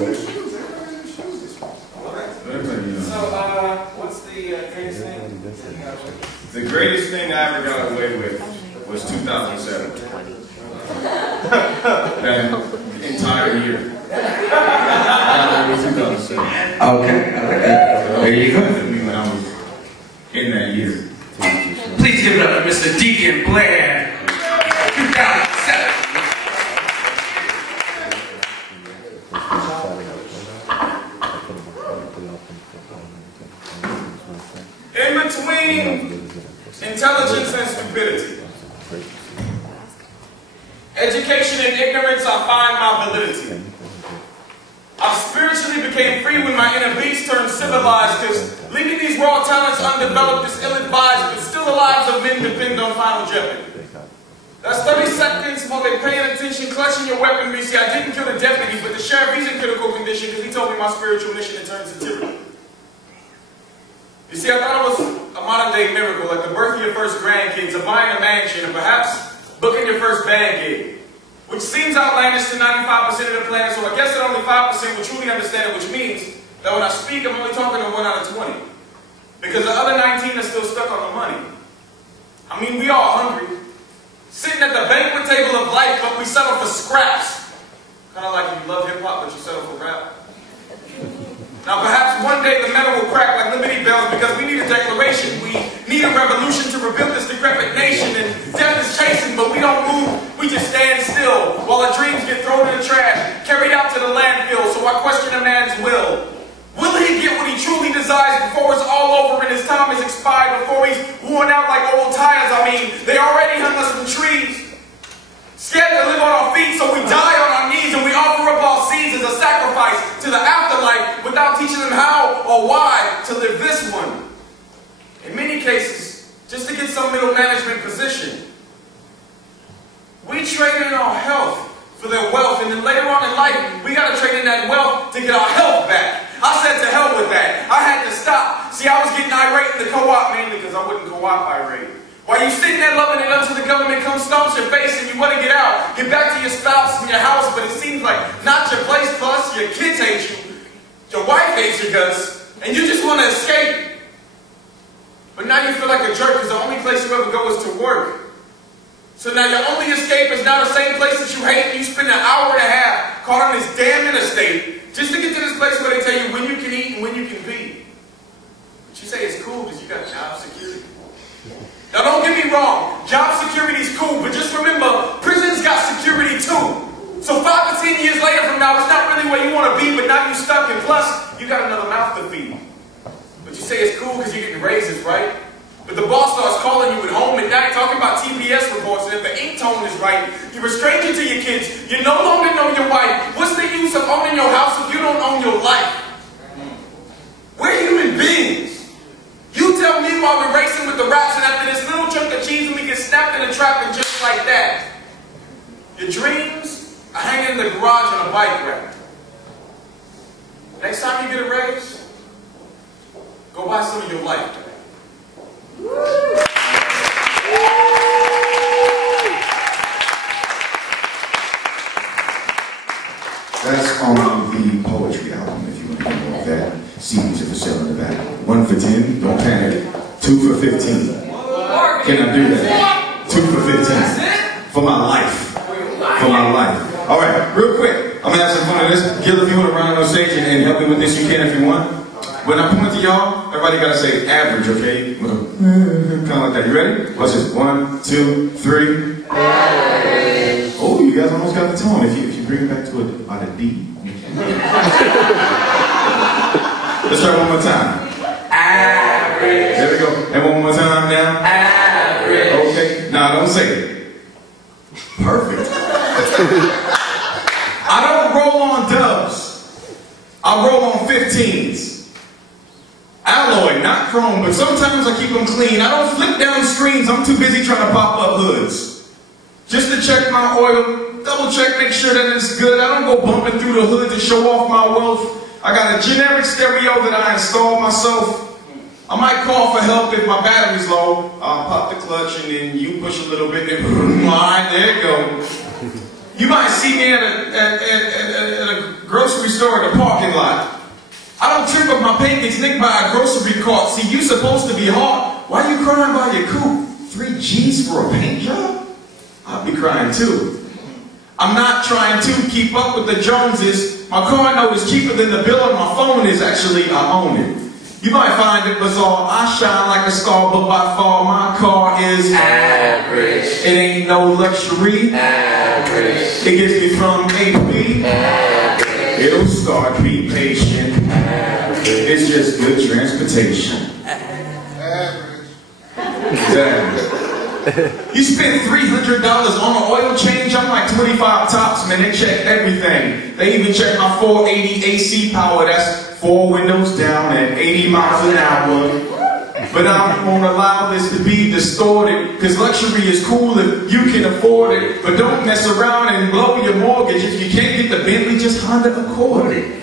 What's the greatest thing? The greatest thing I ever got away with was 2007. That entire year. Okay. There you go. When I was in that year. Please give it up for Mr. Deacon Blair. 2007. In between intelligence and stupidity, education and ignorance, I find my validity. I spiritually became free when my inner beast turned civilized, because leaving these raw talents undeveloped is ill-advised, but still the lives of men depend on final jeopardy. That's 30 seconds while they're paying attention, clutching your weaponry. See, I didn't kill the deputy, but the sheriff, he's in critical condition because he told me my spiritual mission had turned to tyranny. You see, I thought it was a modern-day miracle, like the birth of your first grandkids, or buying a mansion, or perhaps booking your first band gig, which seems outlandish to 95% of the planet, so I guess that only 5% will truly understand it, which means that when I speak, I'm only talking to 1 out of 20. Because the other 19 are still stuck on the money. I mean, we all hungry. Sitting at the banquet table of life, but we settle for scraps. Kind of like you love hip-hop, but you settle for rap. Now perhaps one day the metal will crack like Liberty Bells, because we need a declaration. We need a revolution to rebuild this decrepit nation. And death is chasing, but we don't move. We just stand still while our dreams get thrown in the trash, carried out to the landfill. So I question a man's will. Will he get what he truly desires before it's all over and his time is expired, before he's worn out like old tires? I mean, they already hung us from trees. Scared to live on our feet, so we die on our knees and we offer up our seeds as a sacrifice to the afterlife without teaching them how or why to live this one. In many cases, just to get some middle management position. We trade in our health for their wealth, and then later on in life, we got to trade in that wealth to get our health back. I said to hell with that. I had to stop. See, I was getting irate in the co-op, mainly because I wouldn't co-op irate. While you sitting there loving it until the government comes stomps your face and you want to get out, get back to your spouse and your house, but it seems like not your place, plus your kids hate you, your wife hates your guts, and you just want to escape. But now you feel like a jerk because the only place you ever go is to work. So now your only escape is now the same place that you hate, and you spend an hour and a half caught on this damn interstate just to get to this place where they tell you when you can eat and when you can pee. But you say it's cool because you got job security. Now don't get me wrong, job security is cool, but just remember, prison's got security too. So 5 to 10 years later from now, it's not really where you want to be, but now you're stuck, and plus, you got another mouth to feed. But you say it's cool because you're getting raises, right? But the boss starts calling you at home at night, talking about TPS reports, and if the ink tone is right, you're a stranger to your kids, you no longer know your wife. What's the use of owning your house if you don't own your life? We're human beings. You tell me while we're racing with the raps, and after this little chunk of cheese, and we get snapped in a trap and just like that. Your dreams are hanging in the garage on a bike rack. Next time you get a raise, go buy some of your life back. That's on the poetry album, if you want to get more of that. CDs are for sale in the back. 1 for 10, don't panic. 2 for 15. Can I do that? 2 for 15. For my life. For my life. Alright, real quick. I'm gonna have some fun with this. Gil, if you want to run on stage and help me with this, you can if you want. When I point to y'all, everybody gotta say average, okay? Kind of like that. You ready? Watch this. 1, 2, 3. Average. Oh, you guys almost got the tone. If you bring it back to a D. Let's try one more time. Average. There we go. And one more time now. Average. Okay. Now don't say it. Perfect. I don't roll on dubs. I roll on 15s. Alloy, not chrome, but sometimes I keep them clean. I don't flip down screens. I'm too busy trying to pop up hoods. Just to check my oil, double check, make sure that it's good. I don't go bumping through the hood to show off my wealth. I got a generic stereo that I installed myself. I might call for help if my battery's low. I'll pop the clutch and then you push a little bit and then, there you go. You might see me at a grocery store in the parking lot. I don't trip if my paint gets nicked by a grocery cart. See, you supposed to be hard. Why are you crying by your coupe? 3 G's for a paint job? I'll be crying too. I'm not trying to keep up with the Joneses. My car note is cheaper than the bill on my phone is. Actually, I own it. You might find it bizarre. I shine like a star, but by far my car is average. It ain't no luxury. Average. It gets me from A to B. Average. It'll start, be patient. Average. It's just good transportation. Average. Exactly. You spend $300 on an oil change, I'm like 25 tops, man. They check everything. They even check my 480 AC power. That's 4 windows down at 80 miles an hour. But I won't allow this to be distorted, because luxury is cool if you can afford it. But don't mess around and blow your mortgage. If you can't get the Bentley, just Honda Accord it.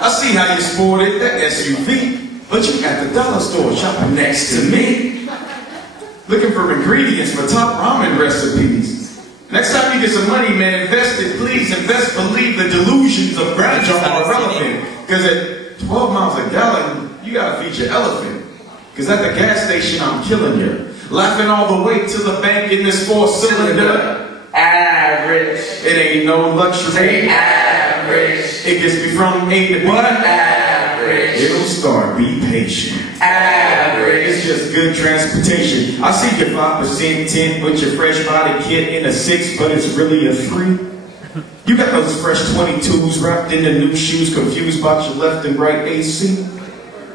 I see how you sported that SUV, but you at the dollar store shopping next to me. Looking for ingredients for top ramen recipes. Next time you get some money, man, invest it, please. Invest, believe the delusions of grandeur are irrelevant. Because at 12 miles a gallon, you gotta feed your elephant. Because at the gas station, I'm killing you. Laughing all the way to the bank in this 4-cylinder. Average. It ain't no luxury. Average. It gets me from A to B. What? Average. It'll start, be patient. Average. It's just good transportation. I see your 5% tint with your fresh body kit in a 6, but it's really a 3. You got those fresh 22s wrapped in the new shoes, confused about your left and right AC.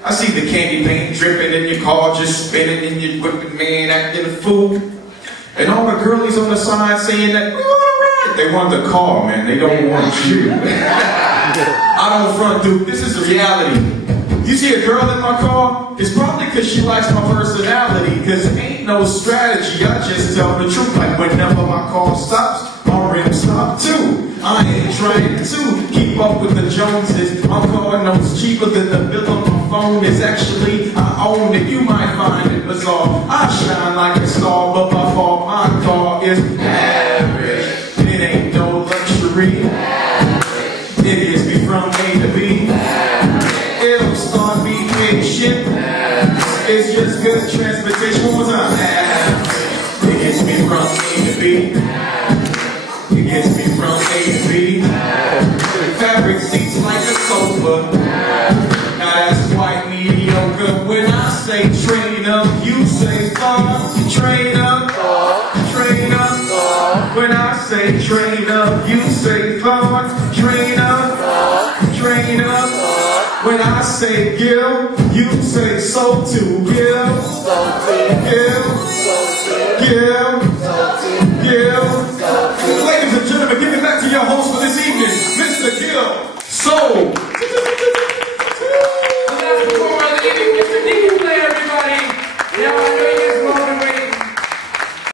I see the candy paint dripping in your car, just spinning in your whipping man, acting a fool. And all the girlies on the side saying that, they want the car, man, they don't want you. I don't front, dude, this is the reality. You see a girl in my car, it's probably because she likes my personality, because ain't no strategy, I just tell the truth. Like whenever my car stops, my rims stop too. I ain't trying to keep up with the Joneses. My car note's cheaper than the bill on my phone is. Actually, I own it. You might find it bizarre. I shine like a star, but by far my car is average. It ain't no luxury. Average. It gets me from A to B. Average. It'll start, be patient. Average. It's just good transportation. One more time. Average. It gets me from A to B. It gets me from A to B. Fabric seats like a sofa. Now that's quite mediocre. When I say train up, you say far. Train up, train up. When I say train up, you say far. Train up, train up. When I say give, you say so too. Give, give, give.